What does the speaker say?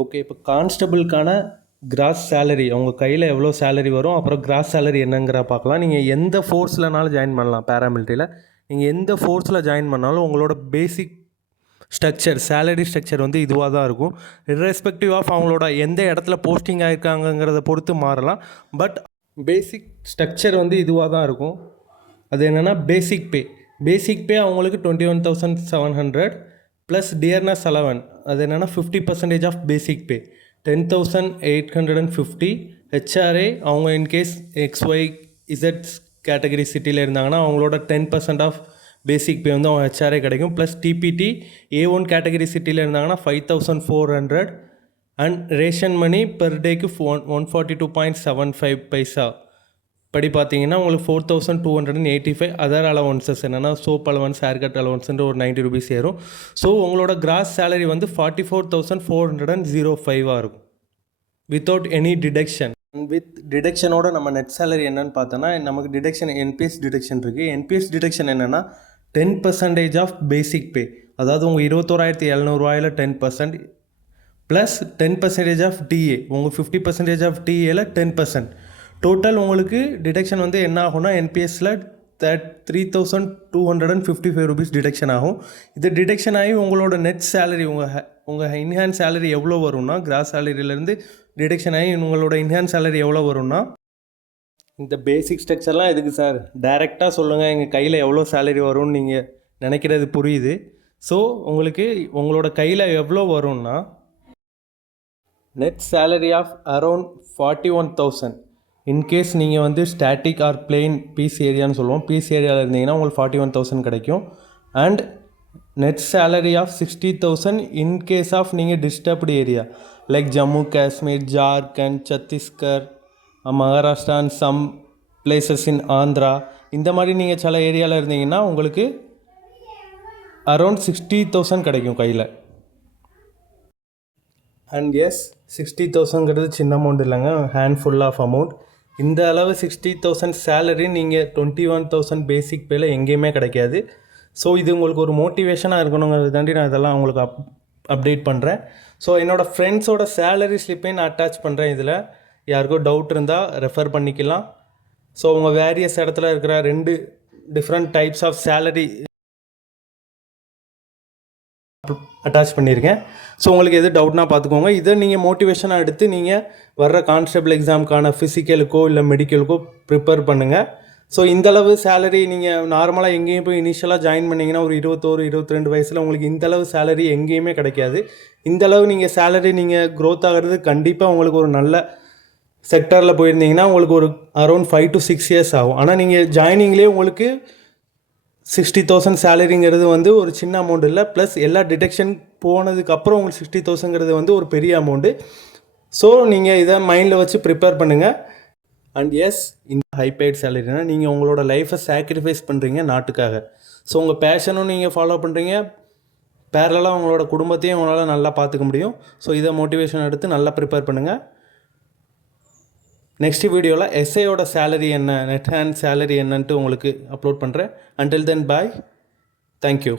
Okay. இப்போ கான்ஸ்டபிளுக்கான cross salary அவங்க கையில் எவ்வளோ சேலரி வரும், அப்புறம் கிராஸ் சேலரி என்னங்கிற பார்க்கலாம். நீங்கள் எந்த ஃபோர்ஸ்லனாலும் ஜாயின் பண்ணலாம் பேராமிலிட்ரியில். நீங்கள் எந்த ஃபோர்ஸில் ஜாயின் பண்ணாலும் உங்களோட பேசிக் ஸ்ட்ரக்சர், சேலரி ஸ்ட்ரக்சர் வந்து இதுவாக தான் இருக்கும். இர்ரெஸ்பெக்டிவ் ஆஃப் அவங்களோட எந்த இடத்துல போஸ்டிங் ஆகிருக்காங்கங்கிறத பொறுத்து மாறலாம். பட் பேசிக் ஸ்ட்ரக்சர் வந்து இதுவாக தான் இருக்கும். அது என்னென்னா பேசிக் பே. பேசிக் பே அவங்களுக்கு 21,700 ப்ளஸ் டியர்னஸ் அலவன். அது என்னென்னா 50% ஆஃப் பேசிக் பே 10,850. ஹெச்ஆர்ஏ அவங்க இன்கேஸ் XYZ கேட்டகரி சிட்டியில் இருந்தாங்கன்னா அவங்களோட 10% ஆஃப் பேசிக் பே வந்து அவங்க ஹெச்ஆர்ஏ கிடைக்கும். ப்ளஸ் டிபிடி A1 கேட்டகரி சிட்டியில் இருந்தாங்கன்னா 5,400. அண்ட் ரேஷன் மணி பெர் டேக்கு 142.75 பைசா படி பார்த்தீங்கன்னா உங்களுக்கு 4,285. அதர் அலவன்சஸ் என்னென்னா சோப் அலவன்ஸ், ஹேர் கட் அலவன்ஸ்ன்ற ஒரு 90 ரூபீஸ் ஏறும். ஸோ உங்களோட கிராஸ் சேலரி வந்து 44,405 இருக்கும் வித்தவுட் எனி டிடக்ஷன். வித் டிடக்ஷனோட நம்ம நெட் சேலரி என்னன்னு பார்த்தோன்னா நமக்கு டிடக்ஷன் என்பிஎஸ் டிடக்ஷன் இருக்குது. என்பிஎஸ் டிடக்ஷன் என்னென்னா 10% ஆஃப் பேசிக் பே. அதாவது உங்கள் 21,700 10% ப்ளஸ் 10% ஆஃப் டிஏ. உங்கள் 50% ஆஃப் டிஏல 10%. டோட்டல் உங்களுக்கு டிடக்ஷன் வந்து என்ன ஆகும்னா என்பிஎஸ்சில் 3,255 ரூபீஸ் டிடக்ஷன் ஆகும். இது டிடக்ஷன் ஆகி உங்களோட நெட் சேலரி உங்கள் இன்ஹேண்ட் சேலரி எவ்வளோ வரும்னா, கிராஸ் சேலரியிலேருந்து டிடக்ஷன் ஆகி உங்களோட இன்ஹேண்ட் சேலரி எவ்வளோ வரும்னா, இந்த பேசிக் ஸ்ட்ரக்சர்லாம் எதுக்கு சார், டைரெக்டாக சொல்லுங்கள் எங்கள் கையில் எவ்வளோ சேலரி வரும்னு நீங்கள் நினைக்கிறது புரியுது. ஸோ உங்களுக்கு உங்களோட கையில் எவ்வளோ வரும்னா net salary of around 41,000. In case நீங்கள் வந்து ஸ்டாட்டிக் ஆர் பிளெயின் பீஸ் ஏரியான்னு சொல்லுவோம். பீஸ் ஏரியாவில் இருந்தீங்கன்னா உங்களுக்கு 41,000 கிடைக்கும். And net salary of 60,000 in case of நீங்கள் disturbed area like Jammu Kashmir, Jharkhand, Chhattisgarh, Maharashtra and some places in Andhra, இந்த மாதிரி நீங்கள் சில ஏரியாவில் இருந்தீங்கன்னா உங்களுக்கு அரௌண்ட் 60,000 கிடைக்கும் கையில். அண்ட் எஸ், 60,000ங்கிறது சின்ன அமௌண்ட் இல்லைங்க, ஹேண்ட்ஃபுல் ஆஃப் அமௌண்ட். இந்த அளவு 60,000 சேலரி நீங்கள் 21,000 பேசிக் பேல எங்கேயுமே கிடைக்காது. ஸோ இது உங்களுக்கு ஒரு மோட்டிவேஷனாக இருக்கணுங்கிறது தாண்டி நான் இதெல்லாம் உங்களுக்கு அப்டேட் பண்ணுறேன். ஸோ என்னோடய ஃப்ரெண்ட்ஸோட சேலரி ஸ்லிப்பையும் நான் அட்டாச் பண்ணுறேன். இதில் யாருக்கும் டவுட் இருந்தால் ரெஃபர் பண்ணிக்கலாம். ஸோ உங்கள் வேரியஸ் இடத்துல இருக்கிற 2 different types of salary attach பண்ணியிருக்கேன். ஸோ உங்களுக்கு எது டவுட்னா பார்த்துக்கோங்க. இதை நீங்கள் மோட்டிவேஷனாக எடுத்து நீங்கள் வர்ற கான்ஸ்டபிள் எக்ஸாமுக்கான ஃபிசிக்கலுக்கோ இல்லை மெடிக்கலுக்கோ ப்ரிப்பேர் பண்ணுங்கள். ஸோ இந்தளவு சேலரி நீங்கள் நார்மலாக எங்கேயும் போய் இனிஷியலாக ஜாயின் பண்ணிங்கன்னா ஒரு 21-22 வயசில் உங்களுக்கு இந்தளவு சேலரி எங்கேயுமே கிடைக்காது. இந்தளவு நீங்கள் சேலரி நீங்கள் க்ரோத் ஆகிறது கண்டிப்பாக உங்களுக்கு ஒரு நல்ல செக்டரில் போயிருந்தீங்கன்னா உங்களுக்கு ஒரு அரௌண்ட் 5 to 6 years ஆகும். ஆனால் நீங்கள் ஜாயினிங்லேயே உங்களுக்கு 60,000 சேலரிங்கிறது வந்து ஒரு சின்ன அமௌண்ட் இல்லை. ப்ளஸ் எல்லா டிடக்ஷன் போனதுக்கப்புறம் உங்களுக்கு 60,000ங்கிறது வந்து ஒரு பெரிய அமௌண்ட்டு. ஸோ நீங்கள் இதை மைண்டில் வச்சு ப்ரிப்பேர் பண்ணுங்கள். அண்ட் எஸ், இந்த ஹைபெய்ட் சேலரினா நீங்கள் உங்களோட லைஃப்பை சாக்ரிஃபைஸ் பண்ணுறீங்க நாட்டுக்காக. ஸோ உங்கள் பேஷனும் நீங்கள் ஃபாலோ பண்ணுறீங்க, பேரலாக உங்களோட குடும்பத்தையும் உங்களால் நல்லா பார்த்துக்க முடியும். ஸோ இதை மோட்டிவேஷன் எடுத்து நல்லா ப்ரிப்பேர் பண்ணுங்கள். நெக்ஸ்ட் வீடியோவில் எஸ்ஐயோட சேலரி என்ன, நெட் ஹேண்ட் சேலரி என்னன்ட்டு உங்களுக்கு அப்லோட் பண்ணுறேன். அன்டில் தென் பாய், தேங்க்யூ.